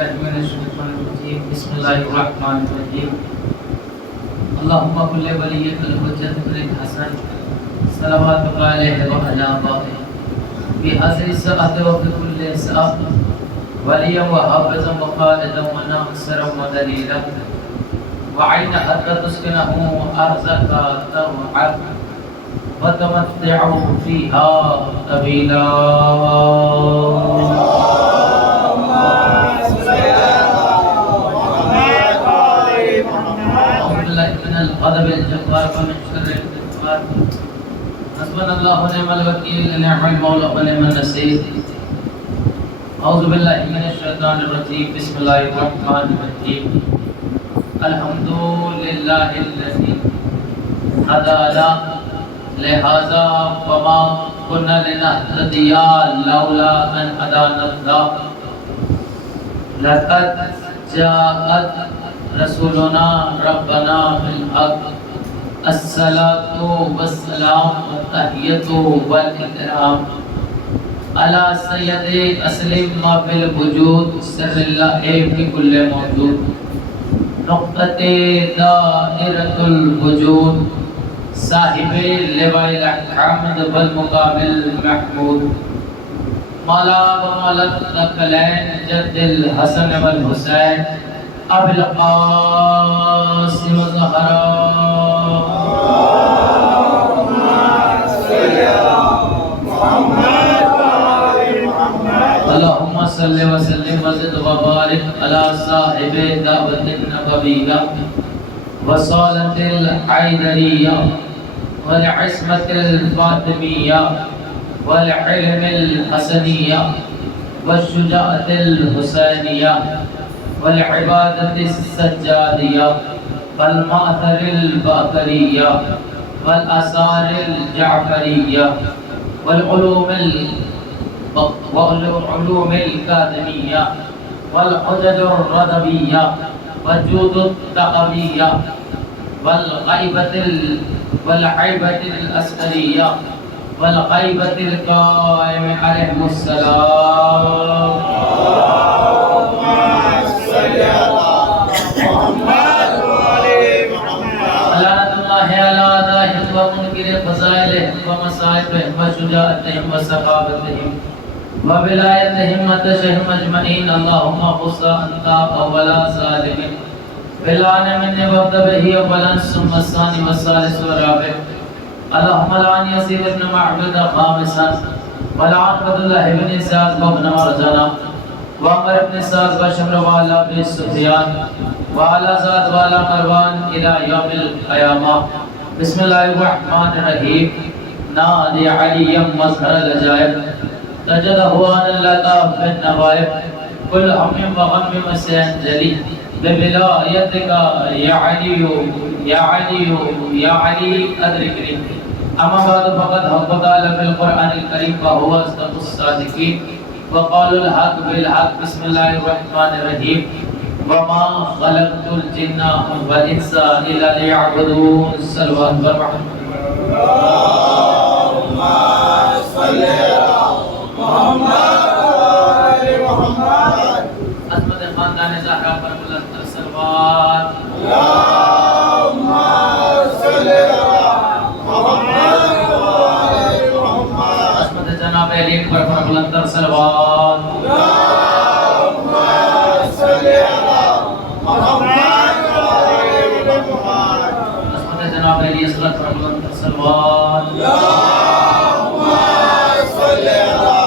بالله من الشيطان الرجيم بسم الله الرحمن الرحيم اللهم كل وليك الحجة بن الحسن صلوات الله عليه وعلى آله بهذه الساعة وبكل ساعة وليا وحافظا وخالدا وناصرا ودليلا وعين حتى تسكنه أرزك توعا وتمتعوا فيها طويلا الغضب الجبار ومن شر الكفار حسبنا الله ونعم الوكيل نعم المولى ونعم النصير اعوذ بالله من الشيطان الرجيم بسم الله الرحمن الرحيم الحمد لله الذي هدانا لهذا وما كنا لنهتدي لولا ان هدانا الله لقد جاءت رسولنا ربنا بالحق الصلاة والسلام والتحية والإكرام على سيد أسلم ما في الوجود سر الله في كل موجود نقطة دائرة الوجود صاحب لواء الحمد والمقام المحمود مولا ومولا الثقلين جد الحسن والحسين ابو القاسم الزهراء اللهم صل وسلم وزد وبارك على صاحب دعوة النبوية وصالة الحيدرية والعصمة الفاطمية والعلم الحسنية والشجاعة الحسينية والعبادة السجادية والمأثر الباقرية والآثار الجعفرية والعلوم الكاظمية والحجج الرضبية والجود التقوية والغيبة الأسكرية والغيبة القائم عليهم السلام ومنكر فضائلهم ومصائبهم وشجاعتهم وسخاوتهم وولايتهم وتشهم اجمعين اللهم خص انت اول ظالم بلعن من وابد به اولا ثم الثاني والثالث والرابع اللهم لعن يزيد بن معبد خامسا ولعن عبد الله بن سعد وابن مرجانا وعمر بن سعد وشمر وعلى بن سفيان وعلى زاد وعلى مروان الى يوم القيامه بسم الله الرحمن الرحيم نادي علي مظهر العجائب تجده عن اللطاف بالنوائب كل هم وغم وسينجلي بولايتك يا علي يا علي يا علي أدركني أما بعد فقد حق تعالى في القرآن الكريم وهو أصدق الصادقين وقالوا الحق بالحق بسم الله الرحمن الرحيم وما خلقت الجن والإنس إلا ليعبدون صلوات ورحمة اللهم صل على محمد وآل محمد عظمت خاندان زہرا پر بلند صلوات اللهم صل على محمد وآل محمد عظمت جناب علی پر بلند صلوات اللهم صل على محمد وآل محمد عظمت جناب علی اصغر پر بلند صلوات اللهم صل على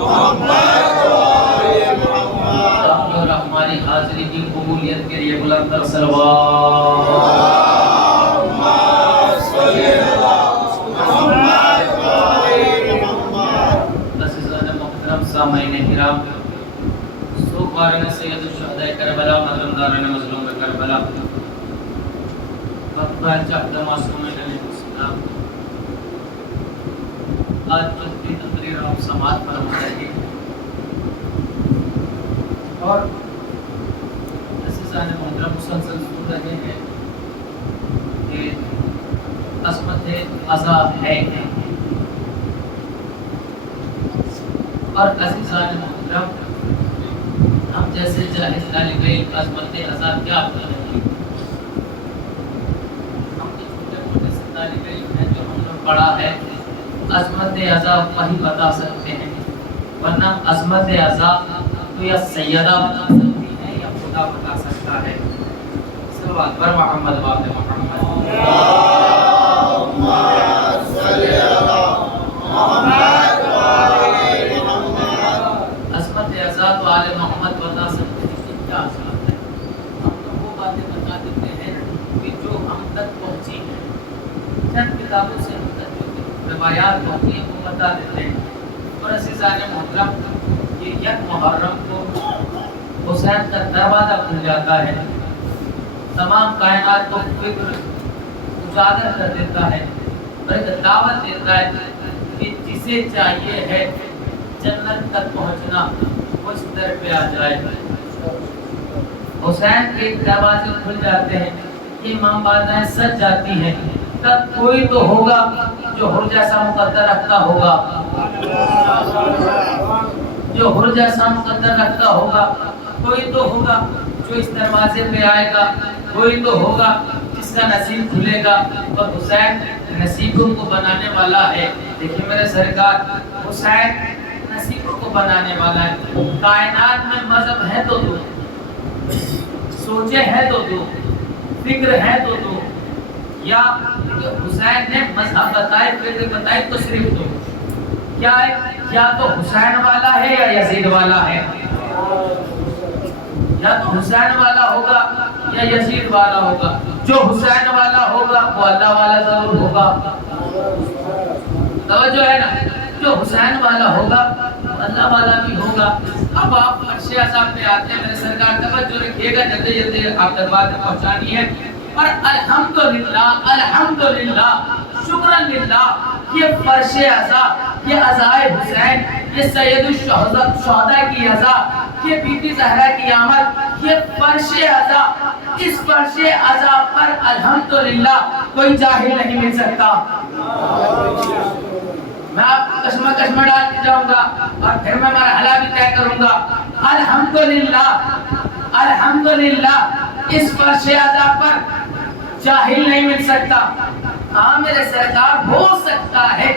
محمد وآل محمد اور ہماری حاضری کی قبولیت کے لیے بلند صلوات اللهم صل على محمد وآل محمد عزیزان محترم سامعین کرام سوگوارِ سید الشہداء کربلا مظلومداران مظلوم کربلا اقبال چاہدہ معصومین علیہ السلام آج جس کی تقریر آپ سماعت فرما رہے ہیں اور عزیزان محترم مسلسل سن رہے ہیں کہ عصمت عذاب ہے اور عزیزان محترم ہم جیسے جاہل طالب علم عظمت عذاب کیا بتائیں؟ ہم تو چھوٹے موٹے سے طالب علم ہیں جو ہم نے پڑھا ہے، عظمت عذاب وہی بتا سکتے ہیں، ورنہ عظمت عذاب تو یا سیدہ بتا سکتی ہے یا خدا بتا سکتا ہے۔ صلوات پر محمد باب محمد اللہم صلی علی محمد وآل محمد۔ عظمت عذاب و آل محمد بتا سکتے ہیں کہ کیا عظمت ہے؟ ہم تو وہ باتیں بتا دیتے ہیں کہ جو ہم تک پہنچی ہیں، چند کتابوں سے ہم تک جو روایات پہنچی ہیں وہ بتا دیتے ہیں۔ اور عزیزان محترم، یہ یک محرم کو حسین کا دروازہ کھل جاتا ہے، تمام کائنات کو فکر اجاگر کر دیتا ہے اور ایک دعوت دیتا ہے کہ جسے چاہیے ہے جنت تک پہنچنا وہ اس در پہ آ جائے۔ حسین کے دروازے کھل جاتے ہیں، امام بادائیں سج جاتی ہیں، تب کوئی تو ہوگا جو حر جیسا مقدر رکھتا ہوگا، جو حر جیسا مقدر رکھتا ہوگا، کوئی تو ہوگا جو اس دروازے پہ آئے گا، کوئی تو ہوگا جس کا نصیب کھلے گا، اور حسین نصیبوں کو بنانے والا ہے۔ دیکھیں میرے سرکار، حسین نصیبوں کو بنانے والا ہے۔ کائنات میں مذہب ہے تو دو، سوچے ہے تو دو، فکر ہے تو دو، یا حسین نے مذہب بتائے فکر بتائی تو صرف دو، کیا ہے؟ یا تو حسین والا ہے یا یزید والا ہے، یا تو حسین والا ہوگا یا یزید والا ہوگا۔ جو حسین والا ہوگا وہ اللہ والا ضرور ہوگا، توجہ ہے نا؟ جو حسین والا ہوگا وہ اللہ والا بھی ہوگا۔ اب آپ عرش عذاب پہ آتے ہیں، میرے سرکار توجہ رکھیے گا، جلدی جلدی آپ تک بات پہنچانی ہے۔ اور الحمدللہ الحمدللہ شکرن للہ، یہ فرش عزا، یہ عزائے حسین، یہ سید الشہداء کی عزا، یہ بی بی زہرا کی آمد، یہ فرش عزا، اس فرش عزا پر الحمدللہ کوئی جاہل نہیں مل سکتا۔ میں آپ کو کشمہ ڈال کے جاؤں گا اور پھر میں مرحلہ بھی طے کروں گا۔ الحمدللہ الحمدللہ اس فرش عزا پر جاہل نہیں مل سکتا۔ ہاں میرے سرکار، ہو سکتا ہے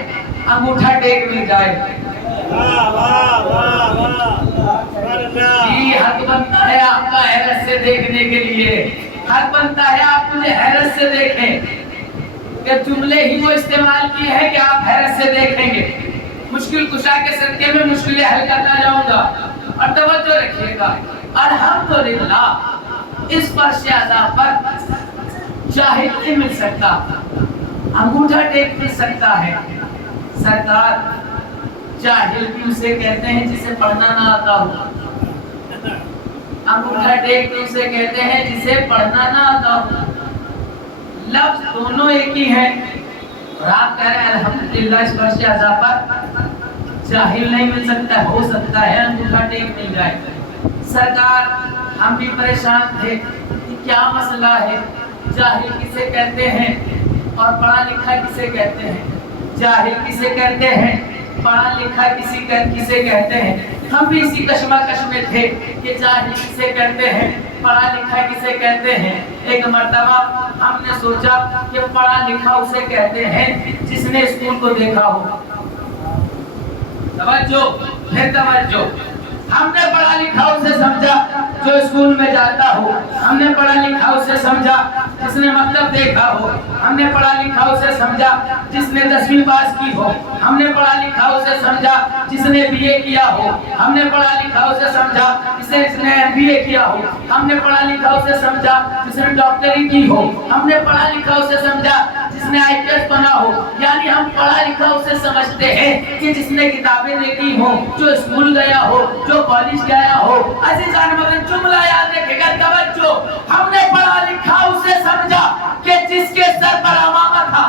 انگوٹھا ٹیک مل جائے، حق بنتا ہے آپ کا حیرت سے دیکھنے کے لیے، حق بنتا ہے آپ مجھے حیرت سے دیکھیں کہ جملے ہی وہ استعمال کیے ہیں کہ آپ حیرت سے دیکھیں گے۔ مشکل کشا کے صدقے میں مشکلیں حل کرتا جاؤں گا، اور توجہ رکھیے گا، الحمدللہ اس فرش عزا پر جاہل نہیں مل سکتا، انگوٹھا ٹیک مل سکتا ہے۔ سرکار، جاہل بھی اسے کہتے ہیں جسے پڑھنا نہ آتا ہو، انگوٹھا ٹیک بھی اسے کہتے ہیں جسے پڑھنا نہ آتا ہو، لفظ دونوں ایک ہی ہیں۔ اور آپ کہہ رہے ہیں الحمدللہ اس فرش عزا پر جاہل نہیں مل سکتا، ہو سکتا ہے انگوٹھا ٹیک مل جائے۔ سرکار، ہم بھی پریشان تھے کہ کیا مسئلہ ہے، جاہل کسے کہتے ہیں اور پڑھا لکھا کسے کہتے ہیں، جاہل کسے کہتے ہیں، پڑھا لکھا کسے کہتے ہیں۔ ہم بھی اسی کشمکش میں تھے کہ جاہل کسے کہتے ہیں، پڑھا لکھا کسے کہتے ہیں۔ ایک مرتبہ ہم نے سوچا کہ پڑھا لکھا اسے کہتے ہیں جس نے اسکول کو دیکھا ہو۔ توجہ، پھر توجہ، ہم نے پڑھا لکھا اسے سمجھا جو اسکول میں جاتا ہو، ہم نے پڑھا لکھا اسے سمجھا جس نے مطلب دیکھا ہو، ہم نے پڑھا لکھا اسے سمجھا جس نے 10ویں پاس کی ہو، ہم نے پڑھا لکھا اسے سمجھا جس نے BA کیا ہو، ہم نے پڑھا لکھا اسے سمجھا جس نے MBA کیا ہو، ہم نے پڑھا لکھا اسے سمجھا جس نے ڈاکٹری کی ہو، ہم نے پڑھا لکھا اسے سمجھا جس نے IPS بنا ہو۔ یعنی ہم پڑھا لکھا اسے سمجھتے ہیں کہ جس نے کتابیں دیکھی ہو، جو اسکول گیا ہو، جو کالج گیا ہو۔ عزیزان مدن، جملہ یاد رکھے گا، توجہ، ہم نے پڑھا لکھا اسے سمجھا کہ جس کے سر پر امامہ تھا۔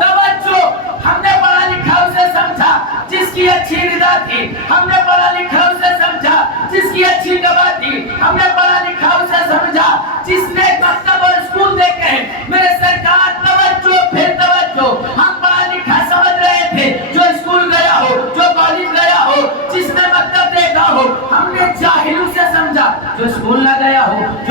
توجہ، ہم نے پڑھا لکھا اسے سمجھا جس کی اچھی رضا تھی، ہم نے پڑھا لکھا اسے سمجھا جس کی اچھی گواہ تھی، ہم نے پڑھا لکھا اسے سمجھا جس نے مکتب اور اسکول دیکھے ہیں۔ میرے سرکار، توجہ، پھر توجہ، ہم پڑھا لکھا سمجھ رہے تھے جو اسکول گیا ہو، جو کالج گیا ہو، جس نے مکتب دیکھا ہو۔ ہم نے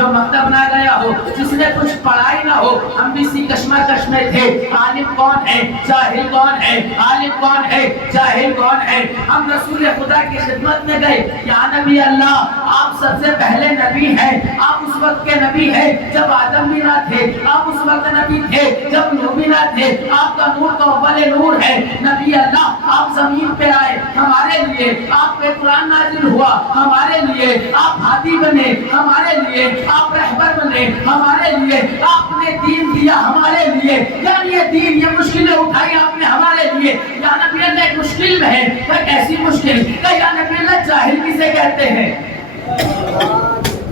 جو مکتب نہ گیا ہو، جس نے کچھ پڑھائی نہ ہو، ہم بھی اسی کشمکش میں تھے، عالم کون ہے، جاہل کون ہے، عالم کون ہے، جاہل کون ہے۔ ہم رسول خدا کی خدمت میں گئے، یا نبی اللہ آپ سب سے پہلے نبی ہیں، آپ اس وقت کے نبی ہیں جب آدم بھی نہ تھے، آپ اس وقت نبی تھے جب نوح بھی نہ تھے، آپ کا نور تو اول نور ہے۔ نبی اللہ آپ زمین پہ آئے ہمارے لیے، آپ پہ قرآن نازل ہوا ہمارے لیے، آپ ہادی بنے ہمارے لیے، آپ رہبر بنے ہمارے لیے، آپ نے دین دیا ہمارے لیے، یعنی یہ دین یہ مشکلیں اٹھائی آپ نے ہمارے لیے۔ یا نبی اللہ ایک مشکل میں ہے، کہ کیسی مشکل، کہ یا نبی اللہ جاہل کسے کہتے ہیں؟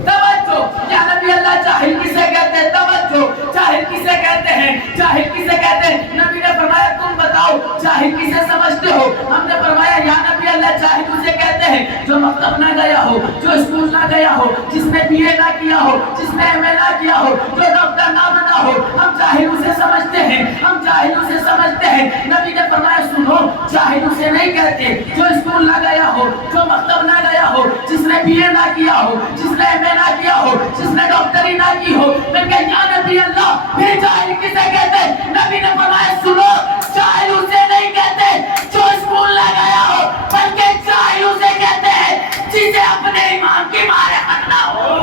توجہ، یا نبی اللہ جاہل کسے کہتے ہیں؟ توجہ، جاہل کسے کہتے ہیں؟ جاہل کسے کہتے ہیں؟ نبی نے فرمایا تم بتاؤ جاہل کسے سمجھتے ہو؟ ہم نے فرمایا یا نبی اللہ جاہل اسے کہتے ہیں جو مکتب نہ گیا ہو، جو اسکول نہ گیا ہو، جس نے بی اے نہ کیا ہو، جس نے ایم اے نہ کیا ہو، جو ڈاکٹر نہ بنا ہو، ہم جاہل اسے سمجھتے ہیں، ہم جاہل اسے سمجھتے ہیں۔ نبی نے فرمایا سنو جاہل اسے نہیں کہتے جو اسکول نہ گیا ہو، جو مکتب نہ گیا ہو، جس نے بی اے نہ کیا ہو، جس نے ایم اے نہ کیا ہو، جس نے ڈاکٹری نہ کی ہو۔ میں کہا یا نبی اللہ پھر جاہل کسے کہتے ہیں؟ نبی نے فرمایا سنو جاہل اسے نہیں کہتے جو اسکول نہ گیا ہو، بلکہ جاہل اسے کہتے ہیں جسے اپنے ایمان کی معرفت نہ ہو۔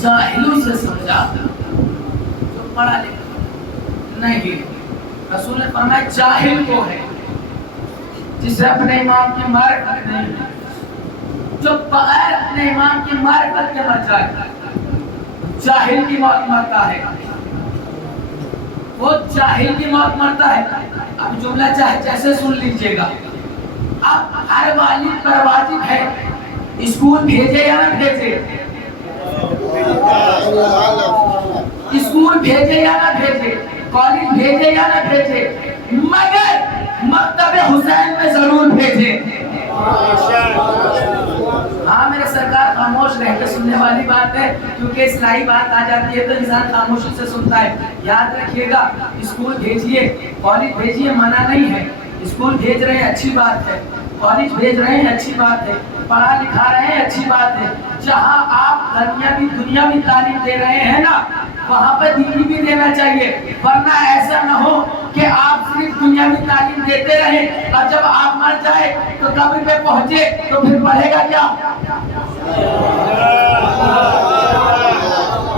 جاہلوں سے سمجھا جو پڑھا لکھا نہیں۔ رسول نے فرمایا جاہل کو ہے جسے اپنے امام کی معرفت نہیں، جو بغیر اپنے امام کی معرفت کے مر جائے جاہل کی موت مرتا ہے، وہ جاہل کی موت مرتا ہے۔ اب جملہ چاہے جیسے سن لیجئے گا، اب ہر والد پر واجب ہے اسکول بھیجے یا نہ بھیجے، اسکول بھیجے یا نہ بھیجے، کالج بھیجے یا نہ بھیجے، مگر مکتب حسین میں ضرور بھیجے۔ ہاں میرے سرکار خاموش رہ کے سننے والی بات ہے، کیونکہ اصلاحی بات آ جاتی ہے تو انسان خاموشی سے سنتا ہے۔ یاد رکھیے گا اسکول بھیجیے، کالج بھیجیے، منع نہیں ہے، اسکول بھیج رہے ہیں اچھی بات ہے، کالج بھیج رہے ہیں اچھی بات ہے، پڑھا لکھا رہے ہیں اچھی بات ہے۔ جہاں آپ دنیاوی تعلیم دے رہے ہیں نا وہاں پہ دینی بھی دینا چاہیے، ورنہ ایسا نہ ہو کہ آپ صرف دنیاوی تعلیم دیتے رہیں اور جب آپ مر جائے تو قبر پہ پہنچے تو پھر پڑھے گا کیا؟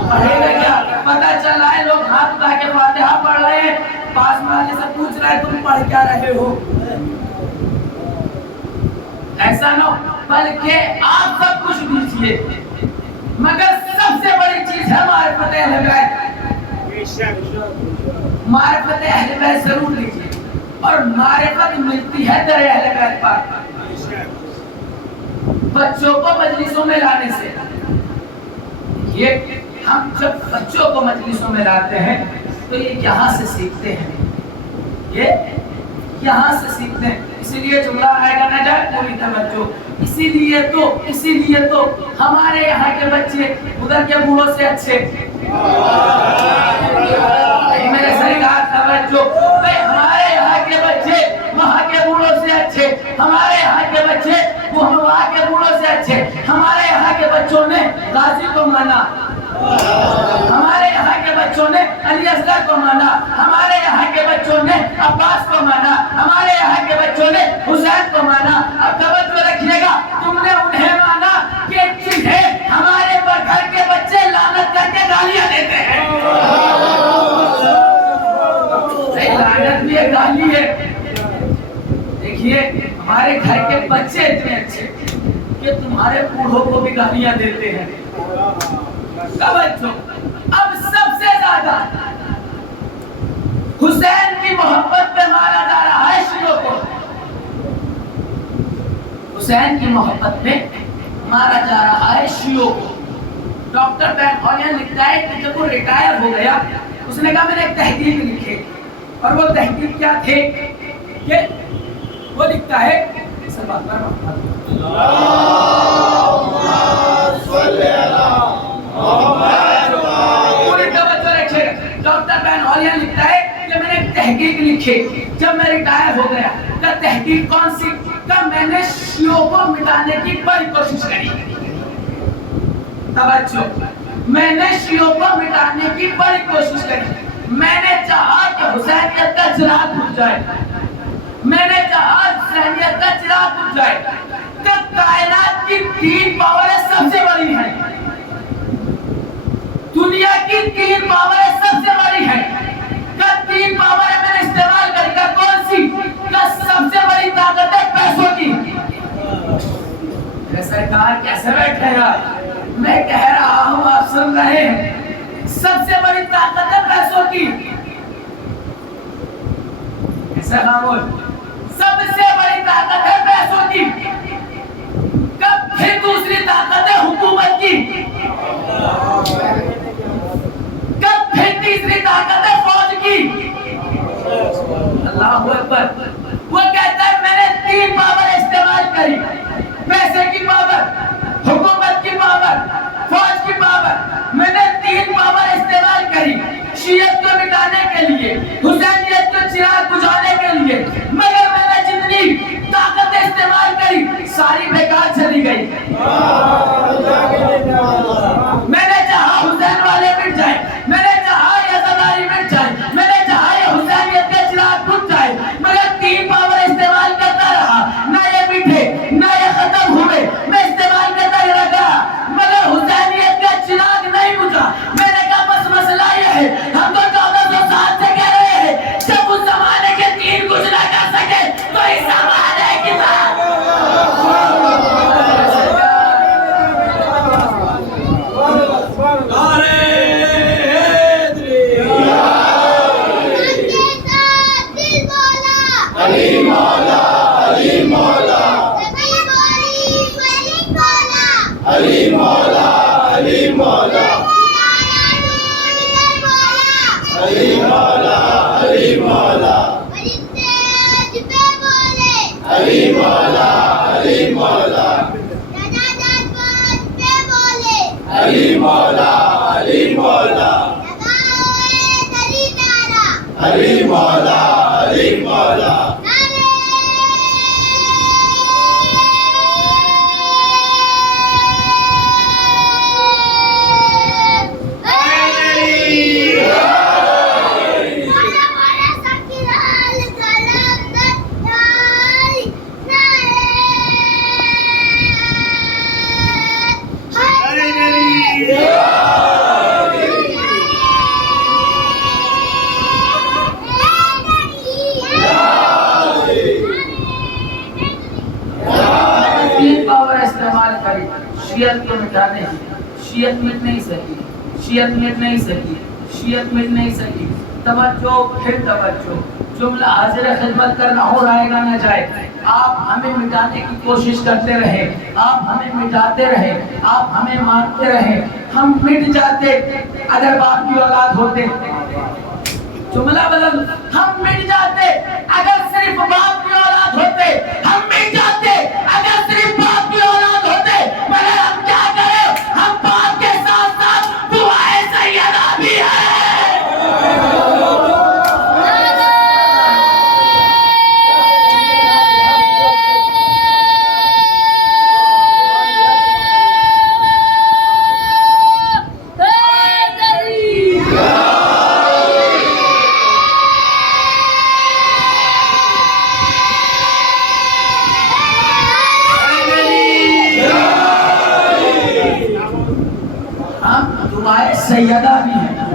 پڑھے گا کیا؟ پتہ چل رہا ہے لوگ ہاتھ اٹھا کے فاتحہ پڑھ رہے ہیں، پاس میں والے سے پوچھ رہے ہیں تم پڑھ کیا رہے ہو؟ ایسا نہ ہو، بلکہ آپ سب کچھ دیجئے، مگر سب سے بڑی چیز ہے معرفت اہل بیت۔ معرفت اہل بیت ضرور لیجئے، اور معرفت ملتی ہے در اہل بیت پر بچوں کو مجلسوں میں لانے سے۔ یہ ہم جب بچوں کو مجلسوں میں لاتے ہیں تو یہ یہاں سے سیکھتے ہیں، یہ یہاں سے سیکھتے ہیں۔ اسی لیے جملہ آئے گا نہ جائے پوری توجہ، اسی لیے تو ہمارے یہاں کے بچے ادھر کے بوڑھوں سے اچھے، میرے سرکار توجہ، ہمارے یہاں کے بچے وہاں کے بوڑھوں سے اچھے، ہمارے یہاں کے بچے وہاں کے بوڑھوں سے اچھے۔ ہمارے یہاں کے بچوں نے غازی کو مانا، ہمارے یہاں کے بچوں نے علی اصغر کو مانا، ہمارے یہاں کے بچوں نے عباس کو مانا، ہمارے یہاں کے بچوں نے حسین کو مانا۔ اب توجہ رکھیے گا، تم نے انہیں مانا کہ جنہیں ہمارے گھر کے بچے لعنت کر کے گالیاں دیتے ہیں۔ لعنت بھی ایک گالی ہے۔ دیکھیے ہمارے گھر کے بچے اتنے اچھے کہ تمہارے بوڑھوں کو بھی گالیاں دیتے ہیں۔ توجہ، اب سب سے زیادہ حسین کی محبت پہ مارا جا رہا ہے شیعوں کو، حسین کی محبت پہ مارا جا رہا ہے شیعوں کو۔ ڈاکٹر بین ہالین لکھتا ہے کہ جب وہ ریٹائر ہو گیا اس نے کہا میں نے ایک تحقیق لکھی اور وہ تحقیق کیا تھے کہ وہ لکھتا ہے ڈاکٹر بین ہالین لکھتا ہے کہ میں نے ایک تحقیق لکھی جب میں ریٹائر ہو گیا کہ تحقیق کون سی کہ میں نے شیعوں کو مٹانے کی بڑی کوشش کری. توجہ, میں نے شیعوں کو مٹانے کی بڑی کوشش کری. میں نے چاہا کہ حسینیت کا چراغ بجھ جائے, میں نے چاہا حسینیت کا چراغ بجھ جائے کہ کائنات کی 3 پاوریں سب سے بڑی ہیں, دنیا کی 3 پاوریں سب سے بڑی ہیں. کہ 3 پاوریں میں نے استعمال کری, کہ کون سی؟ کہ سب سے بڑی طاقت ہے پیسوں کی. سرکار کیسے بیٹھے یار, میں کہہ رہا ہوں آپ سن رہے ہیں. سب سے بڑی طاقت ہے پیسوں کی. ایسا خاموش, سب سے بڑی طاقت ہے پیسوں کی. کب پھر دوسری طاقت ہے حکومت کی. کب پھر تیسری طاقت ہے فوج کی. اللہ اکبر. وہ کہتا ہے میں نے 3 پاور استعمال کری, پیسے کی پاور, حکومت کی پاور, فوج کی پاور. میں نے 3 پاور استعمال کری شیعت کو مٹانے کے لیے, حسینیت کو چراغ بجھانے کے لیے, مگر میں نے جتنی طاقت استعمال کری ساری بیکار چلی گئی. میں نے چاہا حسین والے مٹ جائے, میں نے چاہا یزداری مٹ جائے, میں نے چاہا یہ حسینیت کا چراغ بجھ جائے, مگر 3 پاور استعمال کرتا رہا, نہ یہ مٹے نہ یہ ختم ہوئے. میں استعمال کرتا رہا مگر حسینیت کا چراغ نہیں بجھا. میں نے کہا بس مسئلہ یہ ہے, ہم تو 1400 سال سے کہہ رہے ہیں جب اس زمانے کے 3 کچھ نہ کر سکے تو اس زمانے کی بات. شیعت کو مٹانے, شیعت مٹ نہیں سکی, شیعت مٹ نہیں سکی, شیعت مٹ نہیں سکی. توجہ, پھر توجہ, جملہ حاضر خدمت کرنا ہو رہے گا نہ جائے. آپ ہمیں مٹانے کی کوشش کرتے رہے, آپ ہمیں مٹاتے رہے, آپ ہمیں مارتے رہے, ہم مٹ جاتے اگر باپ کی اولاد ہوتے. جملہ بدل, ہم مٹ جاتے اگر صرف باپ کی اولاد ہوتے, ہم مٹ جاتے اگر صرف باپ کی اولاد ہوتے. مگر ہم کیا کریں, ہم باپ کے ساتھ ساتھ دعائے سیدہ بھی ہے. سیدہ بھی ہے,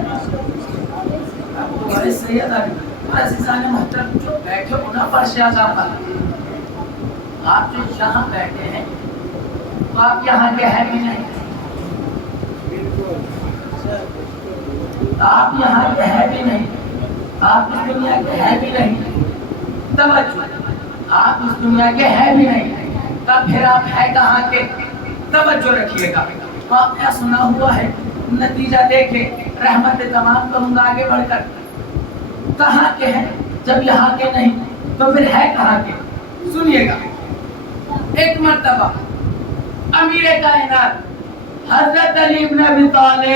دعائے سیدہ بھی. اور عزیزان محترم جو بیٹھے ہو نا فرش اعظم پر, آپ جو یہاں بیٹھے ہیں تو آپ یہاں کے ہیں بھی نہیں, آپ یہاں کے ہیں بھی نہیں, آپ اس دنیا کے ہیں بھی نہیں. توجہ, آپ اس دنیا کے ہیں بھی نہیں, تب پھر آپ ہیں کہاں کے؟ توجہ رکھیے گا. واقعہ سنا ہوا ہے. نتیجہ دیکھے رحمت تمام کروں گا آگے بڑھ کر. کہاں کے ہیں جب یہاں کے نہیں تو پھر ہے کہاں کے؟ سنیے گا. ایک مرتبہ امیر کائنات حضرت علی ابن ابی طالب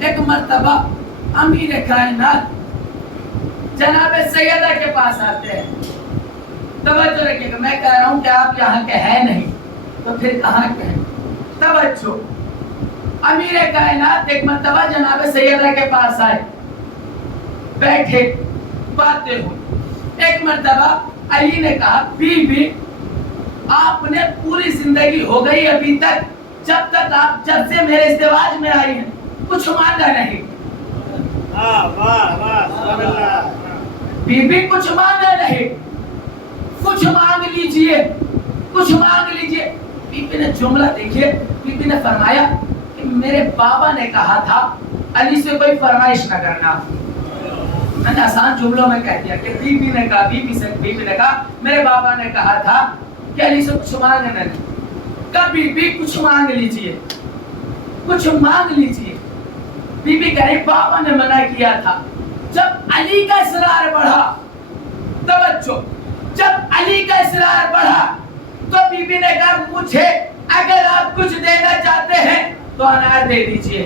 ایک مرتبہ امیر کائنات جناب سیدہ کے پاس آتے ہیں. توجہ رکھیے گا، میں کہہ رہا ہوں کہ آپ یہاں کے ہیں نہیں تو پھر کہاں کے ہیں. توجہ. امیر کائنات ایک مرتبہ جناب سیدہ کے پاس آئے، بیٹھے، باتیں ہوئی. ایک مرتبہ علی نے کہا بی بی آپ نے پوری زندگی ہو گئی ابھی تک، جب سے میرے ازدواج میں آئی ہیں کچھ مانگا نہیں. بی بی کچھ مانگا نہیں، کچھ مانگ لیجئے، کچھ مانگ لیجئے. بی بی نے جملہ دیکھیے، بی بی نے فرمایا کہ میرے بابا نے کہا تھا علی سے کوئی فرمائش نہ کرنا. میں نے آسان جملوں میں کہہ دیا کہ بی بی نے کہا میرے بابا نے کہا تھا کہ علی سے کچھ مانگنا نہیں. کبھی بھی کچھ مانگ لیجئے، کچھ مانگ لیجئے. بی بی کہہ رہی بابا نے منع کیا تھا. جب علی کا اصرار بڑھا، توجہ، جب علی کا اصرار بڑھا تو بی بی نے کہا مجھے اگر آپ کچھ دینا چاہتے ہیں تو انار دے دیجئے،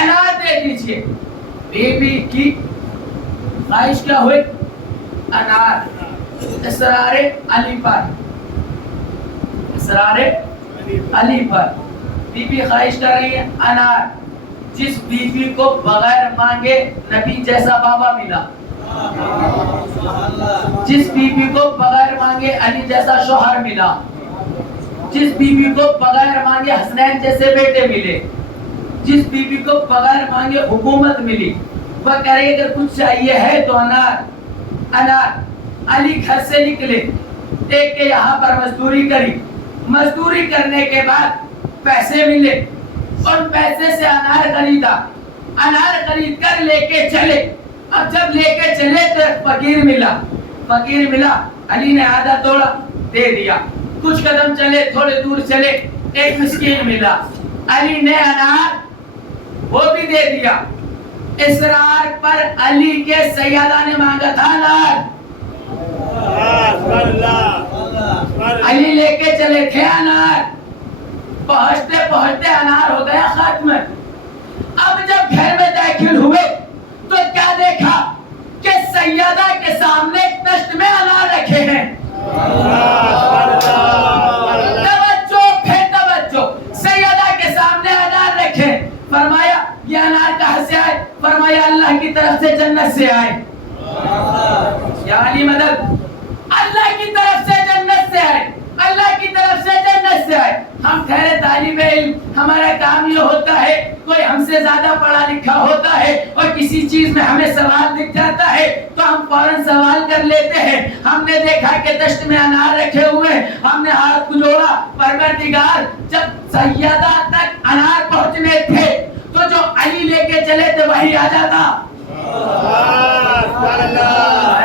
انار دے دیجئے. بی بی کی خواہش کیا ہوئی؟ انار. اصرار علی پر، اصرار علی پر. بی بی خواہش کر رہی ہے انار. جس بی بی کو بغیر مانگے نبی جیسا بابا ملا، جس بی بی کو بغیر مانگے علی جیسا شوہر ملا، جس بی بی کو بغیر مانگے حسنین جیسے بیٹے ملے، جس بی بی کو بغیر مانگے حکومت ملی، وہ کہہ رہی اگر کچھ چاہیے ہے تو انار. انار. علی گھر سے نکلے، ایک کے یہاں پر مزدوری کری، مزدوری کرنے کے بعد پیسے ملے، ان پیسے سے انار خریدا، انار خرید کر لے کے چلے. اب جب لے کے چلے تو فقیر ملا، فقیر ملا. علی نے آدھا توڑا دے دیا. کچھ قدم چلے، تھوڑے دور چلے، ایک مسکین ملا، علی نے انار وہ بھی دے دیا. اصرار پر علی کے سیدہ نے مانگا تھا انار، علی لے کے چلے تھے انار. پہنچتے پہنچتے انار ہو گیا ختم. اب جب گھر میں داخل ہوئے تو کیا دیکھا کہ سیدہ کے سامنے تشت میں انار رکھے ہیں. توجہ، پھر توجہ. سیدہ کے سامنے انار رکھے. فرمایا یہ انار کہاں سے آئے؟ فرمایا اللہ کی طرف سے جنت سے آئے. یا علی مدد، اللہ کی طرف سے جنت سے آئے، اللہ کی طرف سے جنت سے آئے. ہم ٹھہرے طالب علم، ہمارا کام یہ ہوتا ہے کوئی ہم سے زیادہ پڑھا لکھا ہوتا ہے اور کسی چیز میں ہمیں سوال دکھ جاتا ہے تو ہم فوراً سوال کر لیتے ہیں. ہم نے دیکھا کہ دشت میں انار رکھے ہوئے، ہم نے ہاتھ کو جوڑا، پروردگار جب سیدہ تک انار پہنچنے تھے تو جو علی لے کے چلے تھے وہی آ جاتا.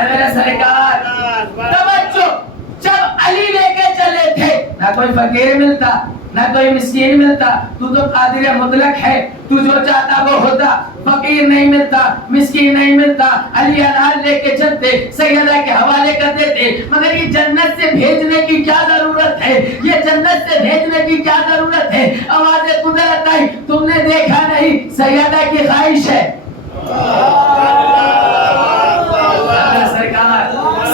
میرے سرکار توجہ، جب علی لے کے چلے تھے نہ کوئی فقیر ملتا نہ کوئی مسکین ملتا. تو قادر مطلق ہے، تو جو چاہتا وہ ہوتا. فقیر نہیں ملتا، مسکین نہیں ملتا. علی انار لے کے چلتے، سیدہ کے حوالے کر دیتے. مگر یہ جنت سے بھیجنے کی کیا ضرورت ہے؟ یہ جنت سے بھیجنے کی کیا ضرورت ہے؟ آواز قدرت آئی، تم نے دیکھا نہیں سیدہ کی خواہش ہے.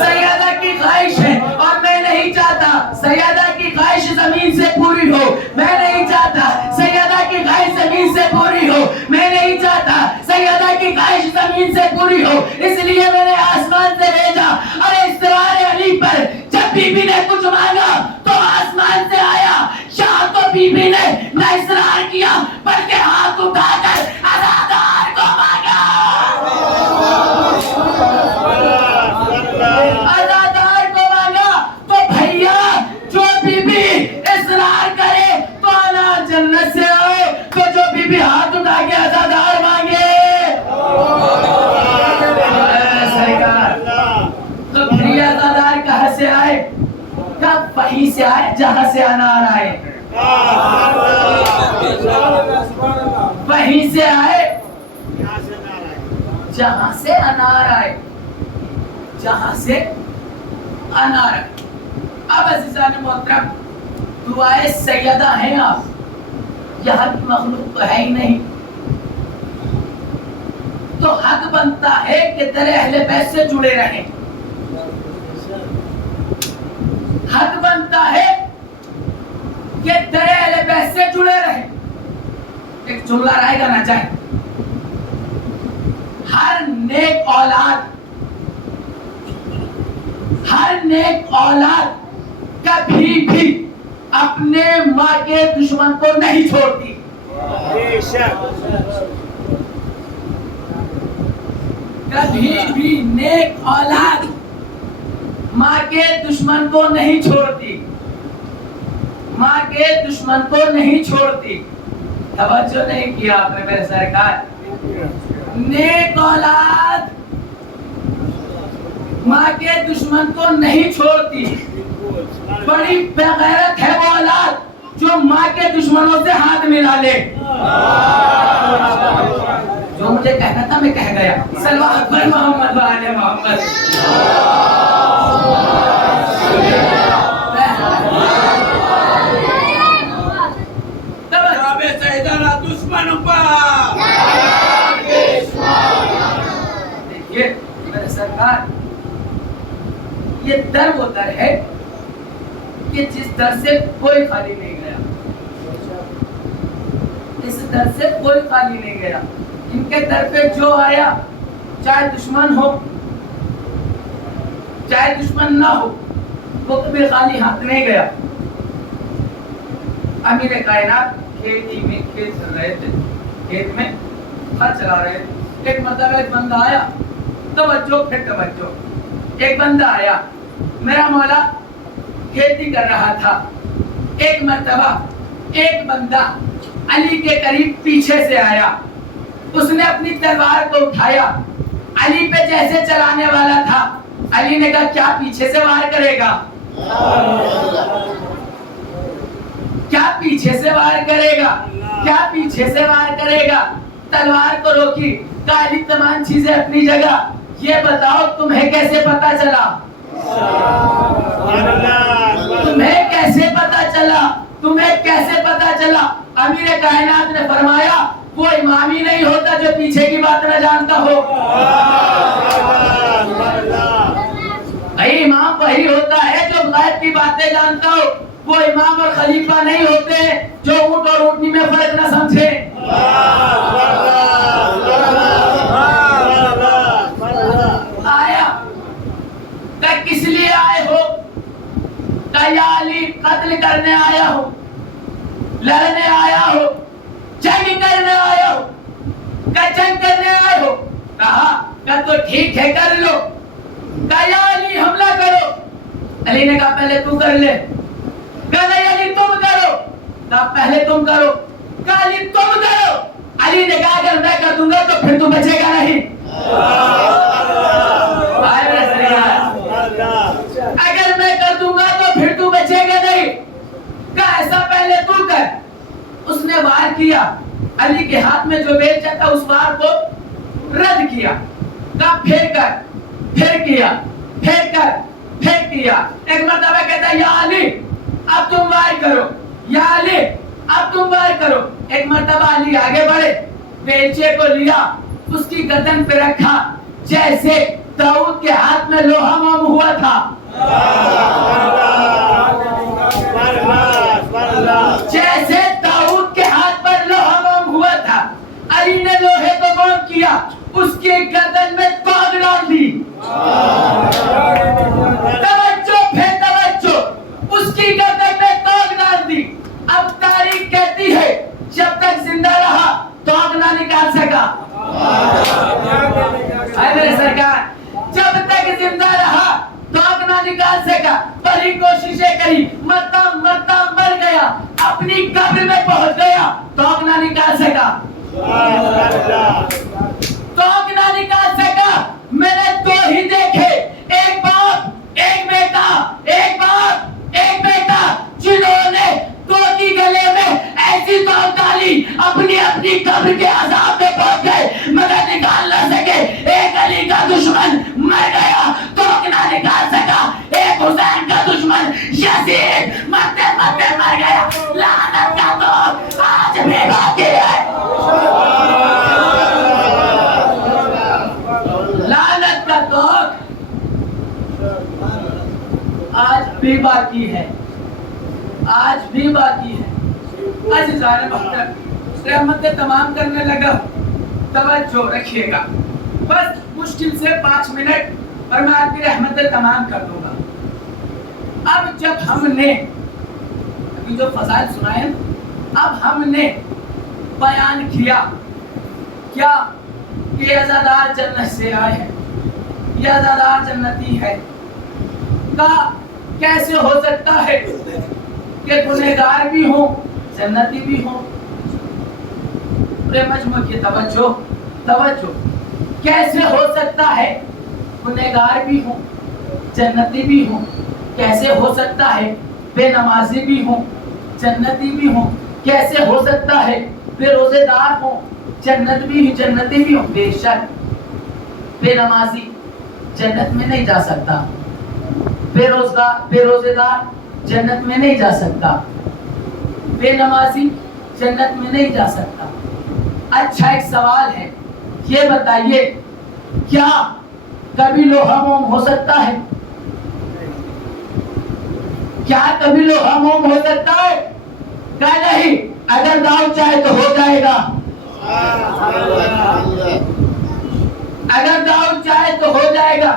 سیدہ کی خواہش ہے اور میں نہیں چاہتا سیدہ کی خواہش زمین سے پوری ہو. میں نہیں چاہتا سیدہ کی خواہش زمین سے پوری ہو. میں نہیں چاہتا سیدہ کی خواہش زمین سے پوری ہو. اس لیے میں نے آسمان سے بھیجا. ارے اصرار علی پر جب بی بی نے کچھ مانگا تو آسمان سے آیا. شاہ تو بی بی نے نہ اصرار کیا بلکہ ہاتھ اٹھا کر عزادار کو مانگا. عزادار کو مانگا. تو بھیا جو بی بی اصرار کرے تو انار جنت سے آئے، تو جو بی بی ہاتھ اٹھا کے عزادار مانگے سے آئے جہاں سے انار آئے، وہیں سے آئے جہاں سے انار آئے، جہاں سے انار آئے۔ اب عزیزان محترم، دعائے سیدہ ہیں آپ، یہاں کی مخلوق تو ہے ہی نہیں، تو حق بنتا ہے کہ در اہل بیت سے جڑے رہیں، حق بنتا ہے کہ در اہل بیت سے جڑے رہیں۔ ایک جملہ رہے گا نہ چاہے، ہر نیک اولاد کبھی بھی اپنے ماں کے دشمن کو نہیں چھوڑتی، کبھی بھی نیک اولاد ماں کے دشمن کو نہیں چھوڑتی، ماں کے دشمن کو نہیں چھوڑتی۔ توجہ نہیں کیا آپ نے میرے سرکار، نیک اولاد ماں کے دشمن کو نہیں چھوڑتی۔ بڑی بغیرت ہے وہ اولاد جو ماں کے دشمنوں سے ہاتھ ملا لے۔ جو مجھے کہنا تھا میں کہہ گیا۔ صلوات پر محمد و آل محمد۔ دیکھیے میرے سرکار، یہ در وہ در ہے کہ جس در سے کوئی خالی نہیں گیا، اس در سے کوئی خالی نہیں گیا۔ ان کے در پہ جو آیا، چاہے دشمن ہو چاہے دشمن نہ ہو، وہ کبھی خالی ہاتھ نہیں گیا۔ امیر کائنات کھیتی میں کھیت چل رہے تھے، کھیت میں ہل چلا رہے تھے۔ ایک مرتبہ ایک بندہ آیا، توجہ پھر توجہ، ایک بندہ آیا، میرا مولا کھیتی کر رہا تھا۔ ایک مرتبہ ایک بندہ علی کے قریب پیچھے سے آیا، اس نے اپنی تلوار کو اٹھایا، علی پہ جیسے چلانے والا تھا، علی نے کہا کیا پیچھے سے وار کرے گا، کیا پیچھے سے وار کرے گا، کیا پیچھے سے وار کرے گا۔ تلوار کو روکی، کہا علی تمام چیزیں اپنی جگہ، یہ بتاؤ تمہیں کیسے پتا چلا، تمہیں کیسے پتا چلا، تمہیں کیسے پتا چلا۔ امیر کائنات نے فرمایا وہ امام ہی نہیں ہوتا جو پیچھے کی بات نہ جانتا ہو، امام وہی ہوتا ہے جو غیب کی باتیں جانتا ہو۔ وہ امام اور خلیفہ نہیں ہوتے جو اونٹ اور اونٹنی میں فرق نہ سمجھے۔ آیا کہ کس لیے آئے ہو، کہ یا علی قتل کرنے آیا ہو، لڑنے آیا ہو، جنگ کرنے آیا ہو، کہ جنگ کرنے آئے ہو۔ کہا کہ تو ٹھیک ہے کر لو، کہا یا علی حملہ کرو۔ علی نے کہا پہلے تو کر لے، کہا نہیں علی تم کرو، کہا پہلے تم کرو، کہا علی تم کرو۔ علی نے کہا اگر میں کر دوں گا تو پھر تو بچے گا نہیں، اگر میں کر دوں گا تو پھر تو بچے گا نہیں، کہا ایسا پہلے تو کر۔ اس نے وار کیا، علی کے ہاتھ میں جو بیلچا تھا اس وار کو رد کیا، کہا پھر کر، پھر کیا، پھر کر، پھر کیا۔ ایک مرتبہ کہتا ہے یا علی اب تم وار کرو، یا علی اب تم وار کرو۔ ایک مرتبہ علی آگے بڑھے، بیلچے کو لیا، اس کی گردن پہ رکھا، جیسے داؤد کے ہاتھ میں لوہا موم ہوا تھا، جیسے داؤد کے ہاتھ پر لوہا موم ہوا تھا۔ علی نے لوہے کو موم کیا، اس کی گردن میں توق ڈال دی۔ توجہ پھر توجہ، اس کی گردن میں توق ڈال دی۔ اب تاریخ کہتی ہے جب تک زندہ رہا توق نہ نکال سکا، اے میرے سرکار جب تک زندہ رہا توق نہ نکال سکا، بڑی کوششیں کری، مرتا مرتا مر گیا، اپنی قبر میں پہنچ گیا، توق نہ نکال سکا، توق نہ نکال سکا۔ میں نے دو ہی دیکھے، ایک باپ ایک بیٹا، ایک باپ ایک بیٹا، بھی باقی ہے، آج بھی باقی ہے۔ عزیزان محترم، رحمت تمام کرنے لگا، توجہ رکھیے گا، بس مشکل سے 5 منٹ اور میں آپ کی رحمت تمام کر دوں گا۔ اب جب ہم نے ابھی جو فضائل سنائے، اب ہم نے بیان کیا کیا کہ یہ عزادار جنت سے آئے ہیں، یہ عزادار جنتی ہے، کیسے ہو سکتا ہے کہ گنہگار بھی ہوں جنتی بھی ہوں؟ پورے مجموع کی توجہ، کیسے ہو سکتا ہے گنہگار بھی ہوں جنتی بھی ہوں؟ کیسے ہو سکتا ہے بے نمازی بھی ہوں جنتی بھی ہوں؟ کیسے ہو سکتا ہے بے روزے دار ہوں جنتی بھی ہوں؟ بے شک بے نمازی جنت میں نہیں جا سکتا، بے روزے دار جنت میں نہیں جا سکتا، بے نمازی جنت میں نہیں جا سکتا۔ اچھا ایک سوال ہے، یہ بتائیے کیا کبھی لوہا موم ہو سکتا ہے؟ کیا کبھی لوہا موم ہو سکتا ہے؟ کہ نہیں، اگر داؤد چاہے تو ہو جائے گا، اگر داؤد چاہے تو ہو جائے گا۔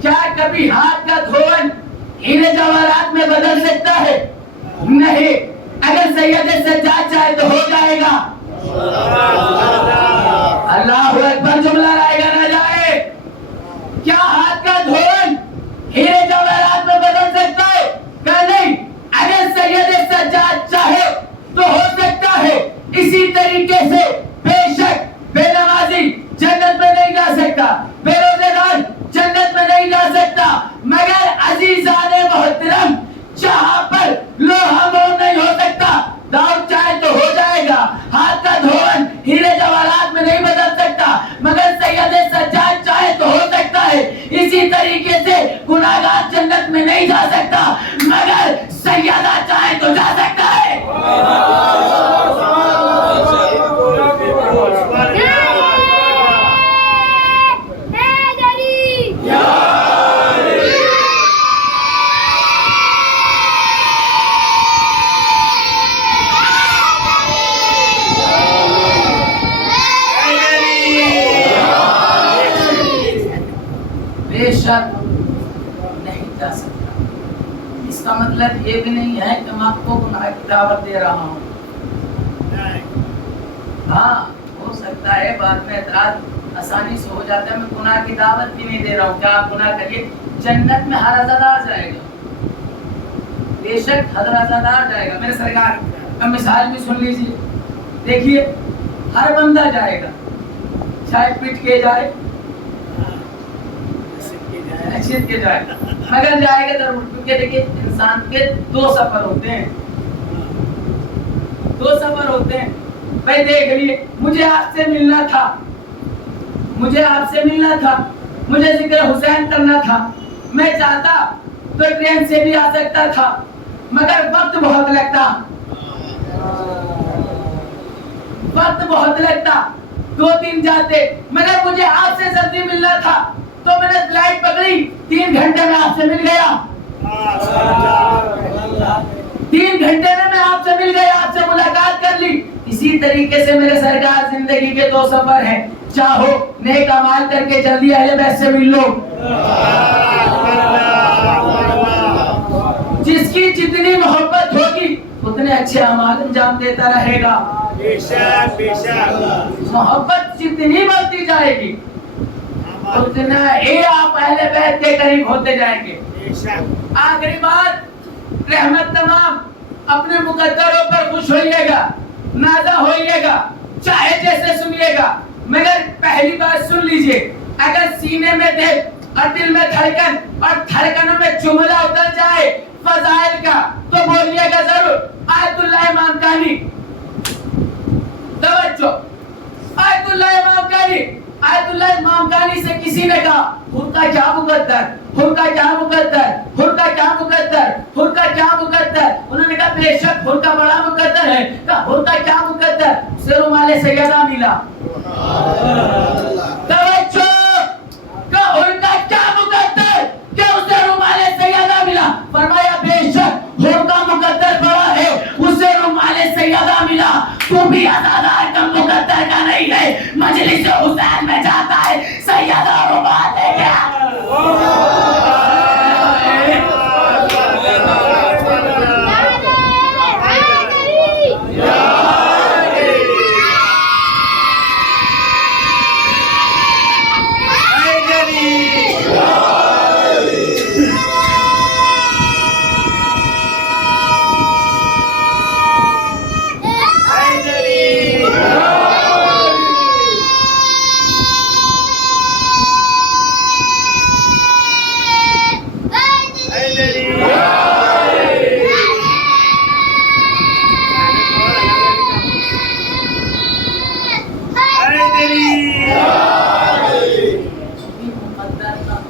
کیا کبھی ہاتھ کا دھون ہیرے جواہرات میں بدل سکتا ہے؟ نہیں، اگر سید سجاد چاہے تو ہو جائے گا۔ اللہ اکبر، جملہ رائے گا نہ جائے۔ کیا ہاتھ کا دھون ہیرے جواہرات میں بدل سکتا ہے؟ کہ نہیں، اگر سید سجاد چاہے تو ہو سکتا ہے۔ اسی طریقے سے بے شک بے نمازی جنت میں نہیں جا سکتا، بے روزے دار جنت میں نہیں جا سکتا، مگر عزیزان محترم جہاں پر لوہا موم نہیں ہو سکتا، داؤد چاہے تو ہو جائے گا۔ ہاتھ کا دھون ہیرے جواہرات میں نہیں بدل سکتا، مگر سید سجاد چاہے تو ہو سکتا ہے۔ اسی طریقے سے گناہگار جنت میں نہیں جا سکتا، مگر سیدہ چاہے تو جا سکتا ہے۔ بے شک نہیں جا سکتا۔ اس کا مطلب یہ بھی نہیں ہے کہ میں آپ کو گناہ کی دعوت دے رہا ہوں۔ ہاں، ہو سکتا ہے بعد میں اعتراض آسانی سے ہو جاتا ہے، میں گناہ کی دعوت بھی نہیں دے رہا ہوں، کیا آپ گناہ کریے، جنت میں ہر عزادار جائے گا، بے شک ہر عزادار جائے گا۔ میرے سرکار کا مثال بھی سن لیجیے، دیکھیے ہر بندہ جائے گا، چاہے پٹ کے جائے چھت کے جائے گا، مگر جائے گا ضرور، کیونکہ دیکھیں انسان کے 2 سفر ہوتے ہیں، 2 سفر ہوتے ہیں۔ بھائی دیکھ لیے، مجھے آپ سے ملنا تھا، مجھے ذکر حسین کرنا تھا، میں چاہتا تو ٹرین سے بھی آ سکتا تھا، مگر وقت بہت لگتا، 2-3 جاتے، مگر مجھے آپ سے جلدی ملنا تھا تو میں نے فلائٹ پکڑی، 3 گھنٹے میں آپ سے مل گیا، 3 گھنٹے میں آپ سے مل گیا، آپ سے ملاقات کر لی۔ اسی طریقے سے میرے سرکار زندگی کے 2 سفر ہیں، چاہو نیک اعمال کر کے جلدی اہل بیت سے مل لو، جس کی جتنی محبت ہوگی اتنے اچھے اعمال انجام دیتا رہے گا، محبت جتنی بڑھتی جائے گی اتنا ہی آپ اہل بیت کے قریب ہوتے جائیں گے۔ آخری بات، رحمت تمام اپنے مقدروں پر خوش ہوئیے گا، نازا ہوئیے گا، چاہے جیسے سنیے گا، مگر پہلی بات سن لیجئے، اگر سینے میں دل اور دل میں دھڑکن اور دھڑکنوں میں جملہ اتر جائے فضائل کا تو بولیے گا ضرور آیت اللہ امام کانی۔ توجہ، آیت اللہ امام کانی، آیت اللہ امام کانی سے کسی نے کہا خود کا کیا مقدر، خود کا کیا مقدر، خود کا کیا مقدر، خود کا کیا مقدر، انہوں نے کہا بے شک خود کا بڑا مقدر ہے، کہا خود کا کیا مقدر، اسے رومال سیدہ ملا۔ توجہ، کہا خود کا کیا مقدر کہ اسے رومال سیدہ ملا، فرمایا مجلس حسین میں جاتا ہے سیدہ رومال لے کے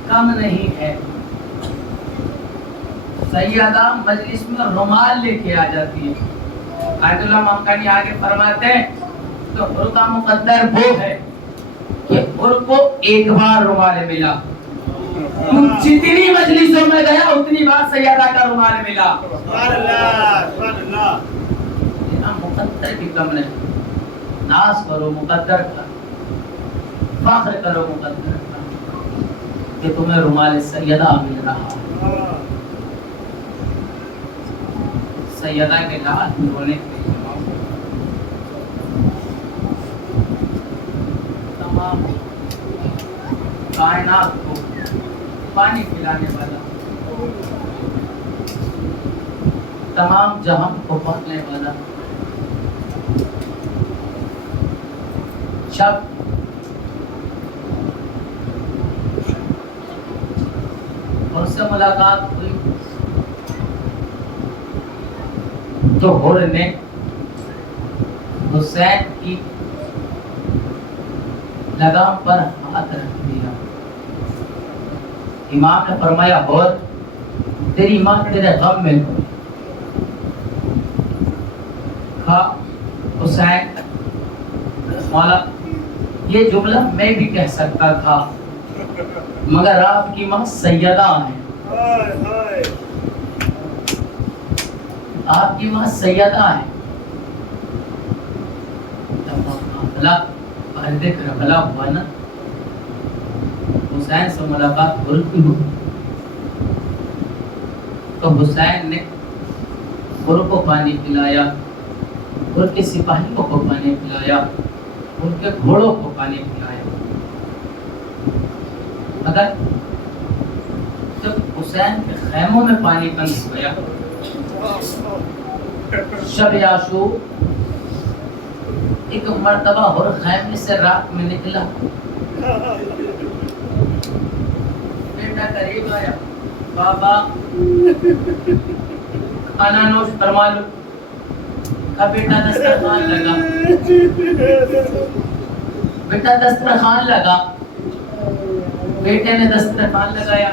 کم نہیں ہے. سیدہ مجلس میں رومال لے کے آ جاتی ہے. آیت اللہ مامکانی آگے فرماتے ہیں تو حر کا مقدر وہ ہے کہ حر کو ایک بار رومال ملا. جتنی مجلسوں میں گیا اتنی بار سیدہ کا رومال ملا. سبحان اللہ سبحان اللہ. مقدر کی کم نہیں. ناز کرو مقدر کا, فخر کرو مقدر کا کہ تمہیں رومال سیدہ مل رہا. سیدہ کے لال ہونے کے تمام کائنات کو پانی پلانے والا, تمام جہاں کو پانے والا, جب ان سے ملاقات ہوئی تو حر نے حسین کی لگام پر ہاتھ رکھ دیا. امام نے فرمایا حر تیری ماں تیرے غم میں کھا. حسین مولا یہ جملہ میں بھی کہہ سکتا تھا مگر آپ کی ماں سیدہ ہیں, آپ کی ماں سیدہ ہیں. بھلا ہوا نا حسین سے ملاقات ہوئی تو حسین نے حر کو پانی پلایا, حر کے سپاہیوں کو پانی پلایا, ان کے گھوڑوں کو پانی پلایا. مگر جب حسین کے خیموں میں پانی بند ہو گیا, شب عاشور ایک مرتبہ حر خیمے سے رات میں نکلا, بیٹا قریب آیا, بابا کھانا نوش فرما لو. کا بیٹا دسترخوان لگا, بیٹا دسترخوان لگا. بیٹے نے دسترخوان لگایا,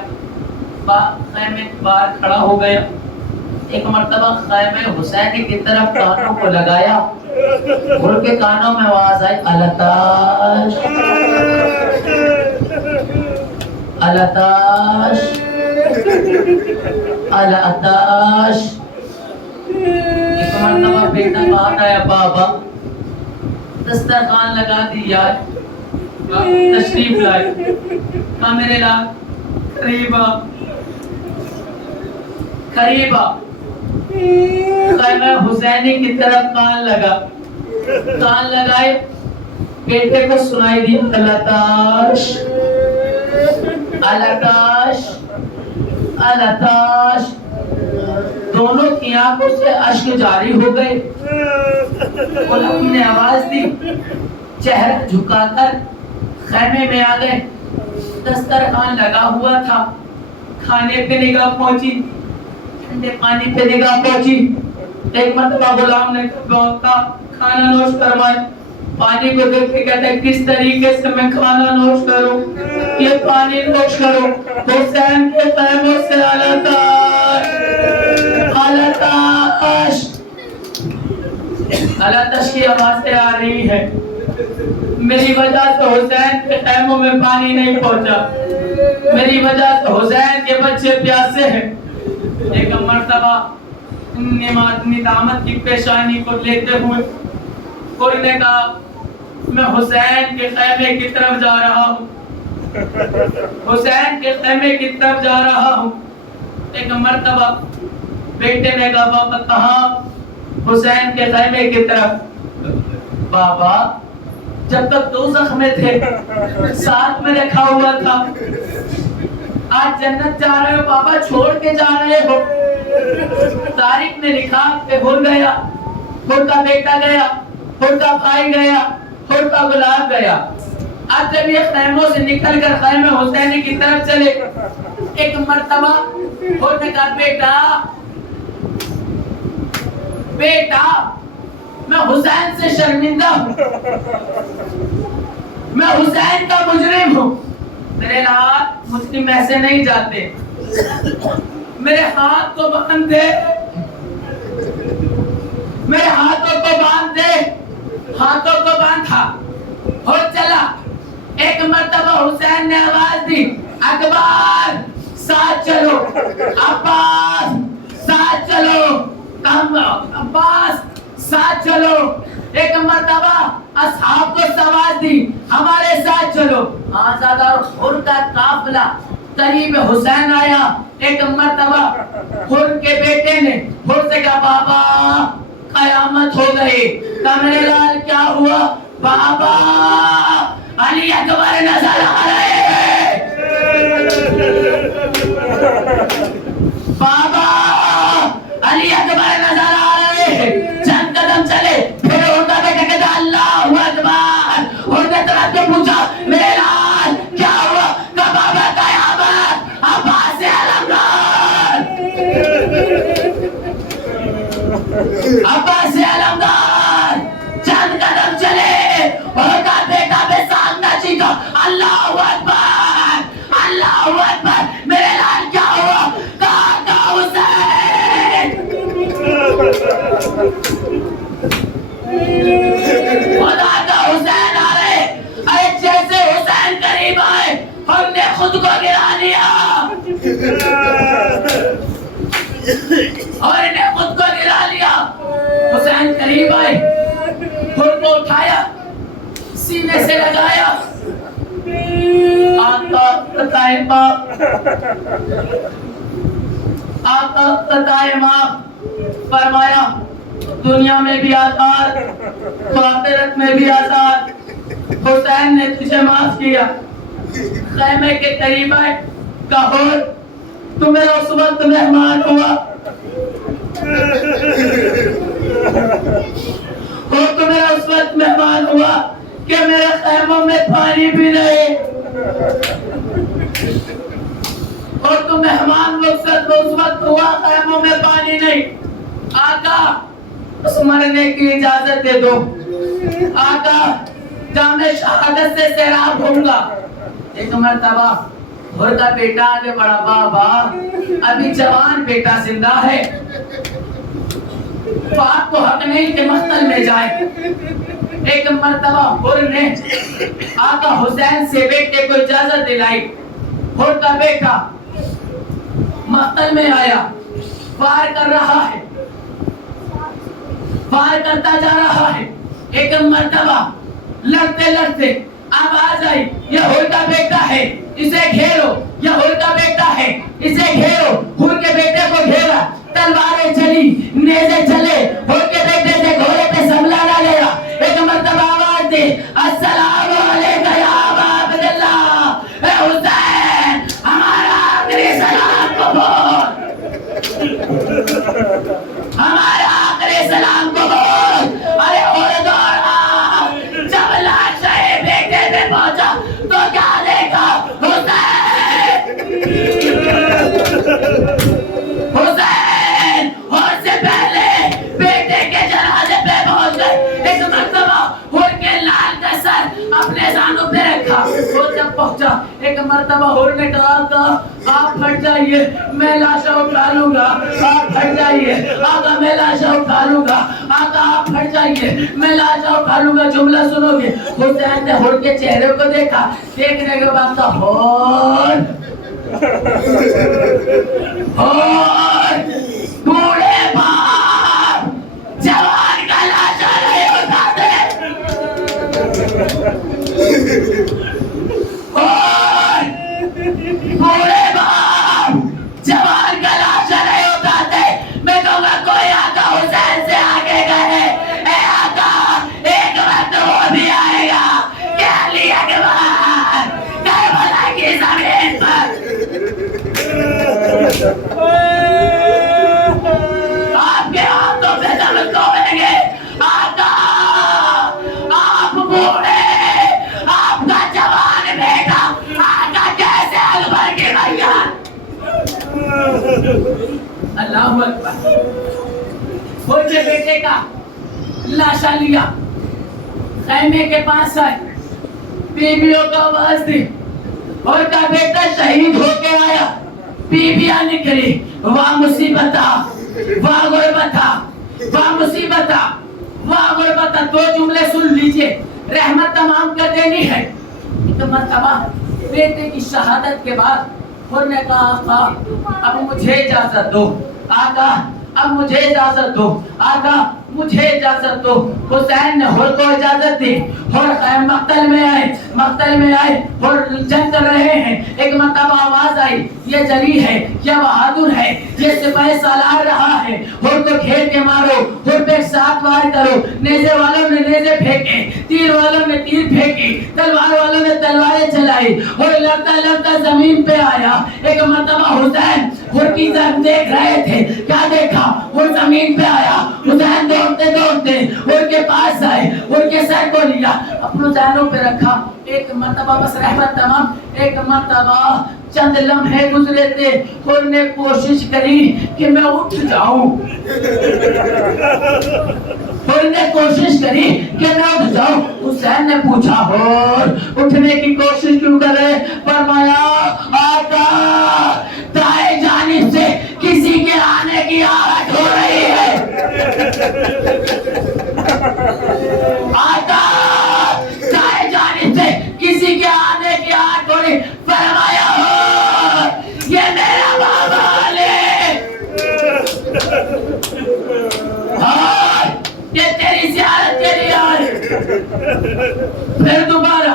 خیمے باہر کھڑا ہو گیا. ایک مرتبہ خیمے حسین کی طرف کانوں کو لگایا, حر کے کانوں میں آواز آئی التاش التاش التاش. ایک مرتبہ بیٹا باہر آیا, بابا دسترخوان لگا دیا, تشریف لائے. کہا میرے لال قریبا قریبا. خیمہ حسینی کی طرف کان لگا, کان لگائے, بیٹے کو سنائی دی التاش التاش التاش. دونوں کی آنکھوں سے اشک جاری ہو گئے. غلام نے آواز دی, چہرہ جھکا کر خیمے میں آ گئے. دسترخوان لگا ہوا تھا, کھانے پہ نگاہ پہنچی, ٹھنڈے پانی پہ نگاہ پہنچی. ایک مرتبہ غلام نے کہا کھانا نوش فرمائے. پانی کو دیکھ کے کہتا ہے کس طریقے سے میں کھانا نوش کروں, یہ پانی نوش کرو. حسین کے خیموں سے التاش التاش التاش کی آوازیں آ رہی ہے. میری وجہ سے حسین کے خیموں میں پانی نہیں پہنچا, میری وجہ سے حسین کے بچے پیاسے ہیں. ایک مرتبہ ندامت کی پیشانی کو لیتے ہوئے کوئی نے کہا میں حسین کے خیمے کی طرف جا رہا ہوں، حسین کے خیمے کی طرف جا رہا ہوں۔ ایک مرتبہ بیٹے نے کہا بابا کہاں؟ حسین کے خیمے کی طرف۔ بابا جب تک دوزخ میں تھے ساتھ میں رکھا ہوا تھا، آج جنت جا رہے ہو بابا، چھوڑ کے جا رہے ہو۔ تاریخ نے لکھا کہ ہر گیا، ہر کا بیٹا گیا، ہر کا بھائی گیا، ہر کا غلام گیا۔ اب جب یہ خیموں سے نکل کر خیمے حسینی کی طرف چلے، ایک مرتبہ ہر نے کہا بیٹا بیٹا میں حسین سے شرمندہ ہوں، میں حسین کا مجرم ہوں، میرے لال مسلم ایسے نہیں جاتے، میرے ہاتھ کو باندھ دے، میرے ہاتھوں کو باندھ دے۔ ہاتھوں کو باندھا اور چلا۔ ایک مرتبہ حسین نے آواز دی اکبر ساتھ چلو، عباس ساتھ چلو، عباس ساتھ چلو۔ ایک مرتبہ اصحاب کو آواز دی ہمارے ساتھ چلو۔ آزاد اور حر کا قافلہ قریب حسین آیا۔ ایک مرتبہ حر کے بیٹے نے حر سے کہا بابا قیامت ہو گئی۔ کہا میرے لال کیا ہوا؟ بابا علی اکبر نظر آ رہے ہیں، بابا علی اکبر نظر آ رہے ہیں۔ چند قدم چلے پھر ہوتا بیٹا کہتا اللہ اکبر، ہوتا طرح سے پوچھا میرے لال کیا ہوا؟ کہا بابا قیامت، عباس علمدار، عباس علمدار۔ چند قدم چلے ہوتا بیٹا بے سامنا چیخا اللہ اکبر، اللہ اکبر، میرے لال کیا ہوا؟ کہا حسین، خدا کا حسین آ رہے۔ ارے جیسے حسین قریب آئے ہم نے خود کو گرا لیا اور انہیں خود کو گرا لیا۔ حسین قریب آئے، خود کو اٹھایا، سینے سے لگایا، آقا قطائے ماں، آقا قطائے ماں، فرمایا دنیا میں بھی آزاد، آخرت میں بھی آزاد، حسین نے تجھے معاف کیا۔ خیمے کے قریب آئے، کہا تو میرا اس وقت مہمان ہوا، تو میرا اس وقت مہمان ہوا کہ میرے خیموں میں پانی بھی نہیں، اور تو مہمان مقصد اس وقت ہوا خیموں میں پانی نہیں۔ آقا اس مرنے کی اجازت دے دو، آقا جام شہادت سے سیراب ہوں گا۔ ایک مرتبہ حر کا بیٹا آگے بڑھا بابا ابھی جوان بیٹا زندہ ہے، باپ کو حق نہیں کہ مقتل میں جائے۔ ایک مرتبہ حر نے آقا حسین سے بیٹے کو اجازت دلائی۔ حر کا بیٹا مقتل میں آیا، فائر کر رہا ہے، فائر کرتا جا رہا ہے۔ ایک مرتبہ لڑتے لڑتے آواز آئی یہ حر کا بیٹا ہے، اسے گھیرو، یہ حر کا بیٹا ہے، اسے گھیرو۔ حر کے بیٹے کو گھیرا، تلواریں چلی، نیزے چلے، حر کے بیٹے سے گھوڑے پہ سنبھلا نہ گیا۔ ایک مرتبہ آواز دی السلام علیکم یا ابا عبداللہ، اے حسین ہمارا آخری سلام قبول، ہمارا آخری سلام قبول۔ ارے حر دوڑا، جب لاش بیٹے پہ پہنچا تو کیا دیکھا؟ حسین حر سے پہلے بیٹے کے جنازے پہ پہنچ گئے۔ ایک مرتبہ حر کے لال کا سر اپنے زانوں پہ رکھا، وہ جب پہنچا ایک مرتبہ حر نے کہا آپ ہٹ جائیے میں لاشا اٹھا لوں گا، آپ ہٹ جائیے آقا میں لاشا اٹھا لوں گا، آقا آپ ہٹ جائیے میں لاشا اٹھا لوں گا۔ جملہ سنو گے، حسین نے حر کے چہرے کو دیکھا، دیکھنے کے بعد کہا حر بوڑھے باپ جوان کا لاشا نہیں اٹھاتے، بوڑھے باپ جوان کا لاشا نہیں اٹھاتے. میں کہوں گا کوئی آقا حسین سے آگے گئے. اے آقا ایک وقت وہ بھی آئے گا کہ علی اکبر کربلا کی زمین پر آپ کے ہاتھوں پہ دم کھولیں گے. آقا آپ بوڑھے آپ کا جوان بیٹا آقا کیسے اکبر کی بھیا. اللہ اکبر. چھوٹے بیٹے کا لاشا لیا, خیمے کے پاس آئے, بیویوں کو آواز دی اور کا بیٹا شہید ہو کے آیا. بیویاں نکلی, واہ مصیبت, واہ غربت, واہ مصیبت, واہ غربت. دو جملے سن لیجئے, رحمت تمام کر دینی ہے. ایک مرتبہ بیٹے کی شہادت کے بعد انہوں نے کہا آقا اب مجھے اجازت دو. آقا اب مجھے اجازت دو. آقا مجھے اجازت دو. حسین نے ہر کو اجازت دی اور مقتل میں آئے اور جنگ کر رہے ہیں. ایک مرتبہ آواز آئی, یہ جلی ہے, یہ بہادر ہے, یہ سپاہی سالار رہا ہے, ہر کو کھیل کے مارو, ہر پہ 7 وار کرو. نیزے والوں نے نیزے پھینکے, تیر والوں نے تیر پھینکی, تلوار والوں نے تلواریں چلائی اور لڑتا لڑتا زمین پہ آیا. ایک مرتبہ حسین ہر کی طرف دیکھ رہے تھے, کیا دیکھا, وہ زمین پہ آیا. حسین دوڑتے دوڑتے ان کے پاس آئے, ان کے سر کو لیا, اپنوں جانوں پہ رکھا. ایک مرتبہ بس رحمت تمام, ایک مرتبہ چند لمحے گزرے تھے, اور نے کوشش کری کہ میں اٹھ جاؤں, اور نے کوشش کری کہ میں اٹھ جاؤں. حسین نے پوچھا اور اٹھنے کی کوشش کیوں کر رہے؟ فرمایا آقا دائیں جانب سے کسی کے آنے کی آہٹ ہو رہی ہے. آقا دائیں جانب سے کسی کے آنے کی آہٹ ہو رہی. فرمایا ہو یہ میرا بابا علی, یہ تیری زیارت کے لیے آئے. پھر دوبارہ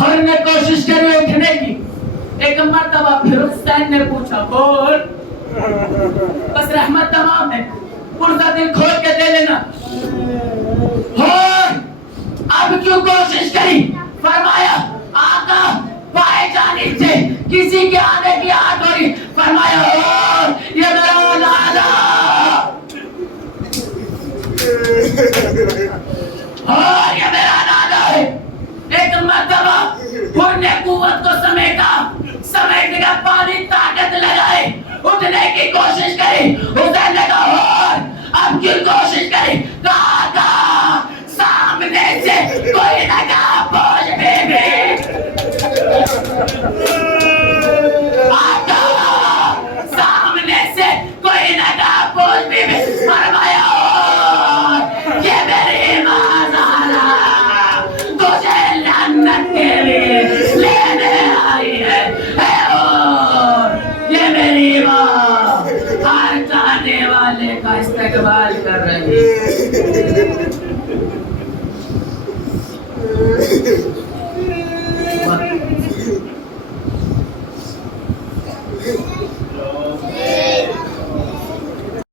ہر نے کوشش کری اٹھنے کی. ایک مرتبہ پھر حسین نے پوچھا بول, بس رحمت تمام ہے, پرزا دل کھول کے دے لینا. اور اب کیوں کوشش کری؟ فرمایا آقا بائیں جانب سے کسی کے آنے کی آہٹ ہو رہی. فرمایا اور یہ میرا لالا, اور یہ میرا نانا ہے. ایک مرتبہ انہوں نے قوت کو سمیٹنے کا پانی طاقت لگائی, اٹھنے کی کوشش کری. حسین نے کہا اور اب کیوں کوشش کری؟ کہا سامنے سے کوئی نگاہ پوش بی بی, آقا سامنے سے کوئی نگاہ پوش بی بی. فرمایا یہ میری ماں زہرا تجھے لعنت کے لیے لینے آئی ہے. اور یہ میری ماں ہر جانے والے کا استقبال کر رہی ہے.